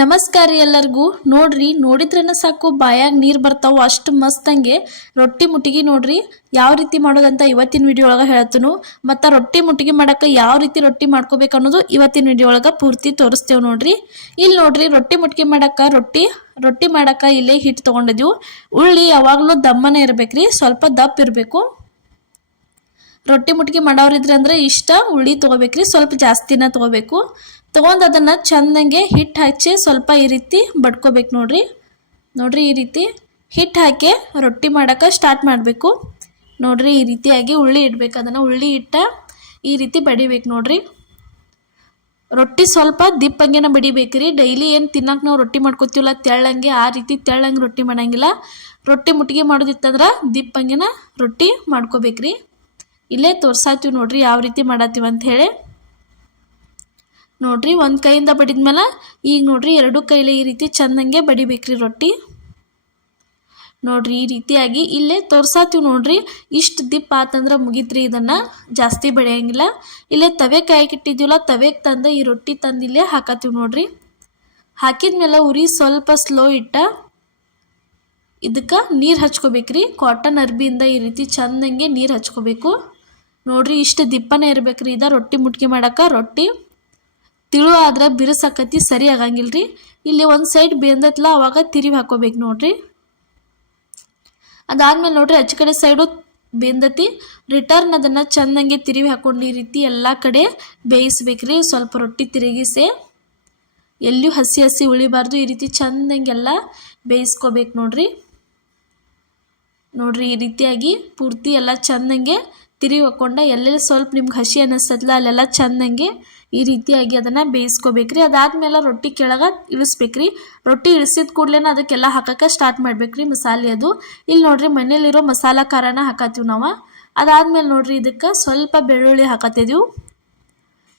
ನಮಸ್ಕಾರ ಎಲ್ಲರಿಗೂ. ನೋಡ್ರಿ, ನೋಡಿದ್ರನ ಸಾಕು ಬಾಯಾಗ ನೀರು ಬರ್ತಾವು, ಅಷ್ಟು ಮಸ್ತಂಗೆ ರೊಟ್ಟಿ ಮುಟ್ಟಿಗೆ ನೋಡ್ರಿ ಯಾವ ರೀತಿ ಮಾಡೋದಂತ ಇವತ್ತಿನ ವಿಡಿಯೋ ಒಳಗೆ ಹೇಳ್ತನು. ಮತ್ತು ರೊಟ್ಟಿ ಮುಟ್ಟಿಗೆ ಮಾಡಕ್ಕೆ ಯಾವ ರೀತಿ ರೊಟ್ಟಿ ಮಾಡ್ಕೋಬೇಕು ಅನ್ನೋದು ಇವತ್ತಿನ ವಿಡಿಯೋ ಒಳಗೆ ಪೂರ್ತಿ ತೋರಿಸ್ತೇವೆ ನೋಡ್ರಿ. ಇಲ್ಲಿ ನೋಡ್ರಿ, ರೊಟ್ಟಿ ಮುಟ್ಟಿಗೆ ಮಾಡಕ್ಕೆ ರೊಟ್ಟಿ ಮಾಡಕ್ಕೆ ಇಲ್ಲೇ ಹಿಟ್ಟು ತೊಗೊಂಡಿದ್ವು. ಉಳ್ಳಿ ಯಾವಾಗಲೂ ದಮ್ಮನೆ ಇರ್ಬೇಕ್ರಿ, ಸ್ವಲ್ಪ ದಪ್ಪ ಇರಬೇಕು. ರೊಟ್ಟಿ ಮುಟ್ಟಿಗೆ ಮಾಡೋರಿದ್ರೆ ಅಂದ್ರೆ ಇಷ್ಟ ಉಳ್ಳಿ ತೊಗೋಬೇಕ್ರಿ, ಸ್ವಲ್ಪ ಜಾಸ್ತಿನ ತೊಗೋಬೇಕು. ತೊಗೊಂಡು ಅದನ್ನು ಚೆಂದಂಗೆ ಹಿಟ್ಟು ಹಚ್ಚಿ ಸ್ವಲ್ಪ ಈ ರೀತಿ ಬಡ್ಕೋಬೇಕು ನೋಡ್ರಿ. ಈ ರೀತಿ ಹಿಟ್ಟು ಹಾಕಿ ರೊಟ್ಟಿ ಮಾಡೋಕೆ ಸ್ಟಾರ್ಟ್ ಮಾಡಬೇಕು ನೋಡ್ರಿ. ಈ ರೀತಿಯಾಗಿ ಉಳ್ಳಿ ಇಡಬೇಕು, ಅದನ್ನು ಉಳ್ಳಿ ಇಟ್ಟ ಈ ರೀತಿ ಬಡಿಬೇಕು ನೋಡ್ರಿ. ರೊಟ್ಟಿ ಸ್ವಲ್ಪ ದಿಪ್ಪಂಗೆನ ಬಡಿಬೇಕ್ರಿ. ಡೈಲಿ ಏನು ತಿನ್ನಕ್ಕೆ ನಾವು ರೊಟ್ಟಿ ಮಾಡ್ಕೊತೀವಲ್ಲ ತೆಳ್ಳಂಗೆ, ಆ ರೀತಿ ತೆಳ್ಳಂಗೆ ರೊಟ್ಟಿ ಮಾಡಂಗಿಲ್ಲ. ರೊಟ್ಟಿ ಮುಟ್ಟಿಗೆ ಮಾಡೋದಿತ್ತಂದ್ರೆ ದಿಪ್ಪಂಗೆನ ರೊಟ್ಟಿ ಮಾಡ್ಕೋಬೇಕ್ರಿ. ಇಲ್ಲೇ ತೋರ್ಸಾತೀವಿ ನೋಡ್ರಿ ಯಾವ ರೀತಿ ಮಾಡತ್ತೀವಿ ಅಂತ ಹೇಳಿ. ನೋಡ್ರಿ, ಒಂದು ಕೈಯಿಂದ ಬಡಿದ್ಮೇಲೆ ಈಗ ನೋಡ್ರಿ ಎರಡು ಕೈಲೇ ಈ ರೀತಿ ಚೆಂದಂಗೆ ಬಡಿಬೇಕ್ರಿ ರೊಟ್ಟಿ. ನೋಡ್ರಿ ಈ ರೀತಿಯಾಗಿ ಇಲ್ಲೇ ತೋರ್ಸಾತೀವಿ ನೋಡ್ರಿ. ಇಷ್ಟು ದಿಪ್ಪ ಆತಂದ್ರೆ ಮುಗಿತ್ರಿ, ಇದನ್ನು ಜಾಸ್ತಿ ಬಡಿಯಂಗಿಲ್ಲ. ಇಲ್ಲೇ ತವೆ ಕಾಯಕ್ಕಿಟ್ಟಿದ್ದೀವಲ್ಲ, ತವೆಗೆ ತಂದು ಈ ರೊಟ್ಟಿ ತಂದು ಇಲ್ಲೇ ಹಾಕತ್ತೀವಿ ನೋಡ್ರಿ. ಹಾಕಿದ್ಮೇಲೆ ಉರಿ ಸ್ವಲ್ಪ ಸ್ಲೋ ಇಟ್ಟ ಇದಕ್ಕೆ ನೀರು ಹಚ್ಕೋಬೇಕ್ರಿ. ಕಾಟನ್ ಅರ್ಬಿಯಿಂದ ಈ ರೀತಿ ಚೆಂದಂಗೆ ನೀರು ಹಚ್ಕೋಬೇಕು ನೋಡ್ರಿ. ಇಷ್ಟು ದಿಪ್ಪನೇ ಇರ್ಬೇಕ್ರಿ ಇದು ರೊಟ್ಟಿ ಮುಟ್ಗಿ ಮಾಡಕ್ಕೆ. ರೊಟ್ಟಿ ತಿಳು ಆದ್ರೆ ಬಿರುಸಾಕತಿ, ಸರಿ ಆಗಂಗಿಲ್ರಿ. ಇಲ್ಲಿ ಒಂದು ಸೈಡ್ ಬೆಂದತ್ಲ ಅವಾಗ ತಿರುವಿ ಹಾಕೋಬೇಕು ನೋಡ್ರಿ. ಅದಾದ್ಮೇಲೆ ನೋಡ್ರಿ ಆಚೆ ಕಡೆ ಸೈಡು ಬೆಂದತಿ, ರಿಟರ್ನ್ ಅದನ್ನು ಚೆಂದಂಗೆ ತಿರುವಿ ಹಾಕೊಂಡು ಈ ರೀತಿ ಎಲ್ಲ ಕಡೆ ಬೇಯಿಸ್ಬೇಕ್ರಿ. ಸ್ವಲ್ಪ ರೊಟ್ಟಿ ತಿರುಗಿಸಿ ಎಲ್ಲಿಯೂ ಹಸಿ ಹಸಿ ಉಳಿಬಾರ್ದು, ಈ ರೀತಿ ಚೆಂದಂಗೆಲ್ಲ ಬೇಯಿಸ್ಕೋಬೇಕು ನೋಡ್ರಿ. ಈ ರೀತಿಯಾಗಿ ಪೂರ್ತಿ ಎಲ್ಲ ಚೆಂದಂಗೆ ತಿರುವಿ ಹಾಕೊಂಡ ಎಲ್ಲೆಲ್ಲಿ ಸ್ವಲ್ಪ ನಿಮ್ಗೆ ಹಸಿ ಅನ್ನಿಸ್ತದಲ್ಲ ಅಲ್ಲೆಲ್ಲ ಚೆಂದಂಗೆ ಈ ರೀತಿಯಾಗಿ ಅದನ್ನು ಬೇಯಿಸ್ಕೋಬೇಕ್ರಿ. ಅದಾದ್ಮೇಲೆ ರೊಟ್ಟಿ ಕೆಳಗೆ ಇಳಿಸ್ಬೇಕ್ರಿ. ರೊಟ್ಟಿ ಇಳಿಸಿದ ಕೂಡಲೇ ಅದಕ್ಕೆಲ್ಲ ಹಾಕಕ್ಕೆ ಸ್ಟಾರ್ಟ್ ಮಾಡ್ಬೇಕ್ರಿ ಮಸಾಲೆ. ಅದು ಇಲ್ಲಿ ನೋಡ್ರಿ ಮನೇಲಿರೋ ಮಸಾಲ ಖಾರನ ಹಾಕತ್ತೀವಿ ನಾವು. ಅದಾದ್ಮೇಲೆ ನೋಡ್ರಿ ಇದಕ್ಕೆ ಸ್ವಲ್ಪ ಬೆಳ್ಳುಳ್ಳಿ ಹಾಕತ್ತಿದ್ದೀವಿ.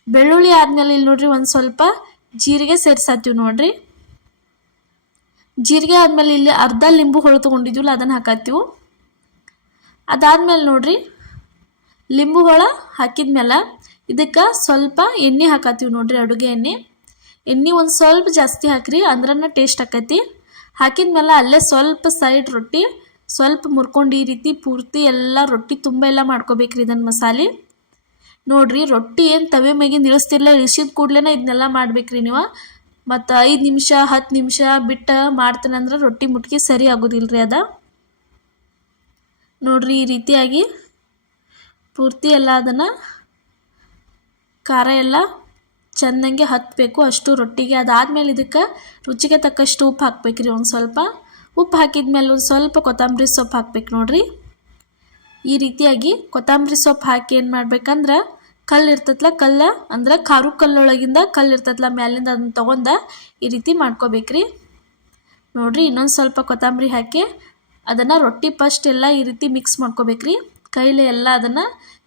ಬೆಳ್ಳುಳ್ಳಿ ಆದ್ಮೇಲೆ ಇಲ್ಲಿ ನೋಡ್ರಿ ಒಂದು ಸ್ವಲ್ಪ ಜೀರಿಗೆ ಸೇರ್ಸತ್ತೀವಿ ನೋಡ್ರಿ. ಜೀರಿಗೆ ಆದ್ಮೇಲೆ ಇಲ್ಲಿ ಅರ್ಧ ಲಿಂಬು ಹೊಳು ತೊಗೊಂಡಿದ್ದೀವಲ್ಲ ಅದನ್ನು ಹಾಕತ್ತೀವಿ. ಅದಾದ್ಮೇಲೆ ನೋಡ್ರಿ ಲಿಂಬು ಹೊಳ ಹಾಕಿದ್ಮೇಲೆ ಇದಕ್ಕೆ ಸ್ವಲ್ಪ ಎಣ್ಣೆ ಹಾಕತ್ತೀವಿ ನೋಡ್ರಿ. ಅಡುಗೆ ಎಣ್ಣೆ ಒಂದು ಸ್ವಲ್ಪ ಜಾಸ್ತಿ ಹಾಕ್ರಿ, ಅಂದ್ರನ್ನ ಟೇಸ್ಟ್ ಆಕೈತಿ. ಹಾಕಿದ್ಮೇಲೆ ಅಲ್ಲೇ ಸ್ವಲ್ಪ ಸೈಡ್ ರೊಟ್ಟಿ ಸ್ವಲ್ಪ ಮುರ್ಕೊಂಡು ಈ ರೀತಿ ಪೂರ್ತಿ ಎಲ್ಲ ರೊಟ್ಟಿ ತುಂಬ ಎಲ್ಲ ಮಾಡ್ಕೋಬೇಕ್ರಿ ಇದನ್ನು ಮಸಾಲೆ. ನೋಡ್ರಿ ರೊಟ್ಟಿ ಏನು ತವೆ ಮ್ಯಾಗಿಂದ ಇಳಿಸ್ತಿರ್ಲ, ಇಳಿಸಿದ ಕೂಡ್ಲೇ ಇದನ್ನೆಲ್ಲ ಮಾಡ್ಬೇಕ್ರಿ ನೀವು. ಮತ್ತು 5 ನಿಮಿಷ 10 ನಿಮಿಷ ಬಿಟ್ಟು ಮಾಡ್ತೇನಂದ್ರೆ ರೊಟ್ಟಿ ಮುಟ್ಗಿ ಸರಿ ಆಗೋದಿಲ್ರಿ ಅದ. ನೋಡ್ರಿ ಈ ರೀತಿಯಾಗಿ ಪೂರ್ತಿ ಎಲ್ಲ ಅದನ್ನು ಖಾರ ಎಲ್ಲ ಚೆಂದಂಗೆ ಹತ್ತಬೇಕು ಅಷ್ಟು ರೊಟ್ಟಿಗೆ. ಅದಾದ್ಮೇಲೆ ಇದಕ್ಕೆ ರುಚಿಗೆ ತಕ್ಕಷ್ಟು ಉಪ್ಪು ಹಾಕ್ಬೇಕ್ರಿ. ಒಂದು ಸ್ವಲ್ಪ ಉಪ್ಪು ಹಾಕಿದ್ಮೇಲೆ ಒಂದು ಸ್ವಲ್ಪ ಕೊತ್ತಂಬರಿ ಸೊಪ್ಪು ಹಾಕ್ಬೇಕು ನೋಡ್ರಿ. ಈ ರೀತಿಯಾಗಿ ಕೊತ್ತಂಬರಿ ಸೊಪ್ಪು ಹಾಕಿ ಏನು ಮಾಡ್ಬೇಕಂದ್ರೆ ಕಲ್ಲು ಇರ್ತತ್ಲ, ಕಲ್ಲು ಅಂದ್ರೆ ಖಾರು ಕಲ್ಲೊಳಗಿಂದ ಕಲ್ಲು ಇರ್ತತ್ಲ ಮ್ಯಾಲಿಂದ ಅದನ್ನ ತೊಗೊಂಡ ಈ ರೀತಿ ಮಾಡ್ಕೋಬೇಕ್ರಿ. ನೋಡ್ರಿ ಇನ್ನೊಂದು ಸ್ವಲ್ಪ ಕೊತ್ತಂಬರಿ ಹಾಕಿ ಅದನ್ನು ರೊಟ್ಟಿ ಫಸ್ಟ್ ಎಲ್ಲ ಈ ರೀತಿ ಮಿಕ್ಸ್ ಮಾಡ್ಕೋಬೇಕ್ರಿ ಕೈಲೇ ಎಲ್ಲ. ಅದನ್ನು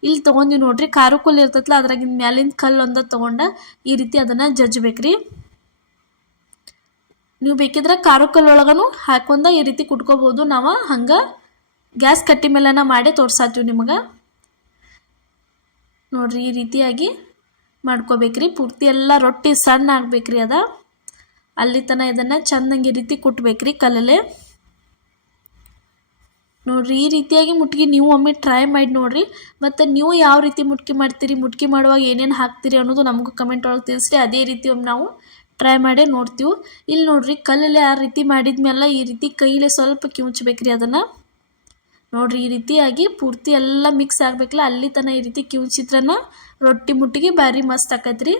ಇಲ್ಲಿ ತೊಗೊಂಡಿವಿ ನೋಡ್ರಿ, ಖಾರು ಕಲ್ಲು ಇರ್ತತ್ಲ ಅದ್ರಾಗಿಂದ ಮ್ಯಾಲಿಂದ ಕಲ್ಲು ಒಂದ ತೊಗೊಂಡ ಈ ರೀತಿ ಅದನ್ನು ಜಜ್ಬೇಕ್ರಿ. ನೀವು ಬೇಕಿದ್ರೆ ಖಾರು ಕಲ್ಲೊಳಗನು ಹಾಕೊಂಡ ಈ ರೀತಿ ಕುಟ್ಕೋಬೋದು. ನಾವು ಹಂಗೆ ಗ್ಯಾಸ್ ಕಟ್ಟಿ ಮೇಲೆನ ಮಾಡಿ ತೋರ್ಸಾತೀವಿ ನಿಮಗೆ. ನೋಡ್ರಿ ಈ ರೀತಿಯಾಗಿ ಮಾಡ್ಕೋಬೇಕ್ರಿ. ಪೂರ್ತಿ ಎಲ್ಲ ರೊಟ್ಟಿ ಸಣ್ಣ ಆಗ್ಬೇಕ್ರಿ ಅದ. ಅಲ್ಲಿ ತನಕ ಇದನ್ನು ಚೆಂದಂಗೆ ಈ ರೀತಿ ಕುಟ್ಬೇಕ್ರಿ ಕಲ್ಲಲ್ಲೇ. ನೋಡ್ರಿ ಈ ರೀತಿಯಾಗಿ ಮುಟ್ಗಿ ನೀವು ಒಮ್ಮೆ ಟ್ರೈ ಮಾಡಿ ನೋಡ್ರಿ. ಮತ್ತು ನೀವು ಯಾವ ರೀತಿ ಮುಟ್ಗಿ ಮಾಡ್ತೀರಿ, ಮುಟ್ಗಿ ಮಾಡುವಾಗ ಏನೇನು ಹಾಕ್ತೀರಿ ಅನ್ನೋದು ನಮಗೂ ಕಮೆಂಟ್ ಒಳಗೆ ತಿಳಿಸ್ರಿ. ಅದೇ ರೀತಿ ಒಮ್ಮೆ ನಾವು ಟ್ರೈ ಮಾಡೇ ನೋಡ್ತೀವಿ. ಇಲ್ಲಿ ನೋಡ್ರಿ ಕಲ್ಲಲ್ಲೇ ಆ ರೀತಿ ಮಾಡಿದ್ಮೇಲೆ ಈ ರೀತಿ ಕೈಲೇ ಸ್ವಲ್ಪ ಕಿವುಚ್ಬೇಕ್ರಿ ಅದನ್ನು. ನೋಡ್ರಿ ಈ ರೀತಿಯಾಗಿ ಪೂರ್ತಿ ಎಲ್ಲ ಮಿಕ್ಸ್ ಆಗಬೇಕಲ್ಲ, ಅಲ್ಲಿ ತನಕ ಈ ರೀತಿ ಕಿವುಚಿದ್ರನ ರೊಟ್ಟಿ ಮುಟ್ಟಿಗೆ ಭಾರಿ ಮಸ್ತ್ ಆಕೈತ್ರಿ.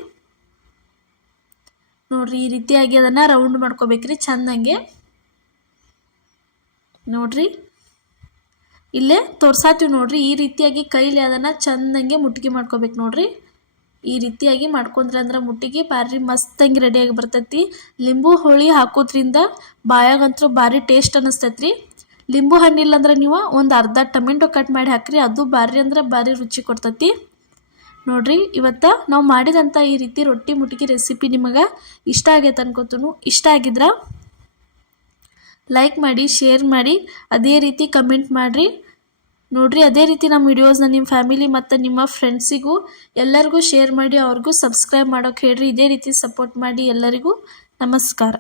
ನೋಡ್ರಿ ಈ ರೀತಿಯಾಗಿ ಅದನ್ನು ರೌಂಡ್ ಮಾಡ್ಕೋಬೇಕ್ರಿ ಚೆಂದಂಗೆ. ನೋಡ್ರಿ ಇಲ್ಲೇ ತೋರ್ಸಾತೀವಿ ನೋಡ್ರಿ. ಈ ರೀತಿಯಾಗಿ ಕೈಲಿ ಅದನ್ನು ಚೆಂದಂಗೆ ಮುಟ್ಟಿಗೆ ಮಾಡ್ಕೋಬೇಕು ನೋಡ್ರಿ. ಈ ರೀತಿಯಾಗಿ ಮಾಡ್ಕೊಂಡ್ರೆ ಅಂದ್ರೆ ಮುಟ್ಟಿಗೆ ಭಾರಿ ಮಸ್ತಂಗೆ ರೆಡಿಯಾಗಿ ಬರ್ತೈತಿ. ಲಿಂಬು ಹುಳಿ ಹಾಕೋದ್ರಿಂದ ಬಾಯಾಗಂತೂ ಭಾರಿ ಟೇಸ್ಟ್ ಅನ್ನಿಸ್ತೈತ್ರಿ. ಲಿಂಬು ಹಣ್ಣಿಲ್ಲ ಅಂದ್ರೆ ನೀವು ಒಂದು ಅರ್ಧ ಟೊಮೆಟೊ ಕಟ್ ಮಾಡಿ ಹಾಕ್ರಿ, ಅದು ಭಾರಿ ಅಂದ್ರೆ ಭಾರಿ ರುಚಿ ಕೊಡ್ತೈತಿ. ನೋಡ್ರಿ ಇವತ್ತು ನಾವು ಮಾಡಿದಂಥ ಈ ರೀತಿ ರೊಟ್ಟಿ ಮುಟ್ಟಿಗೆ ರೆಸಿಪಿ ನಿಮಗೆ ಇಷ್ಟ ಆಗೈತೆ ಅನ್ಕೋತನು. ಇಷ್ಟ ಆಗಿದ್ರೆ ಲೈಕ್ ಮಾಡಿ, ಶೇರ್ ಮಾಡಿ, ಅದೇ ರೀತಿ ಕಮೆಂಟ್ ಮಾಡಿರಿ ನೋಡ್ರಿ. ಅದೇ ರೀತಿ ನಮ್ಮ ವಿಡಿಯೋಸ್ನ ನಿಮ್ಮ ಫ್ಯಾಮಿಲಿ ಮತ್ತು ನಿಮ್ಮ ಫ್ರೆಂಡ್ಸಿಗೂ ಎಲ್ಲರಿಗೂ ಶೇರ್ ಮಾಡಿ, ಅವ್ರಿಗೂ ಸಬ್ಸ್ಕ್ರೈಬ್ ಮಾಡೋಕೆ ಹೇಳ್ರಿ. ಇದೇ ರೀತಿ ಸಪೋರ್ಟ್ ಮಾಡಿ ಎಲ್ಲರಿಗೂ. ನಮಸ್ಕಾರ.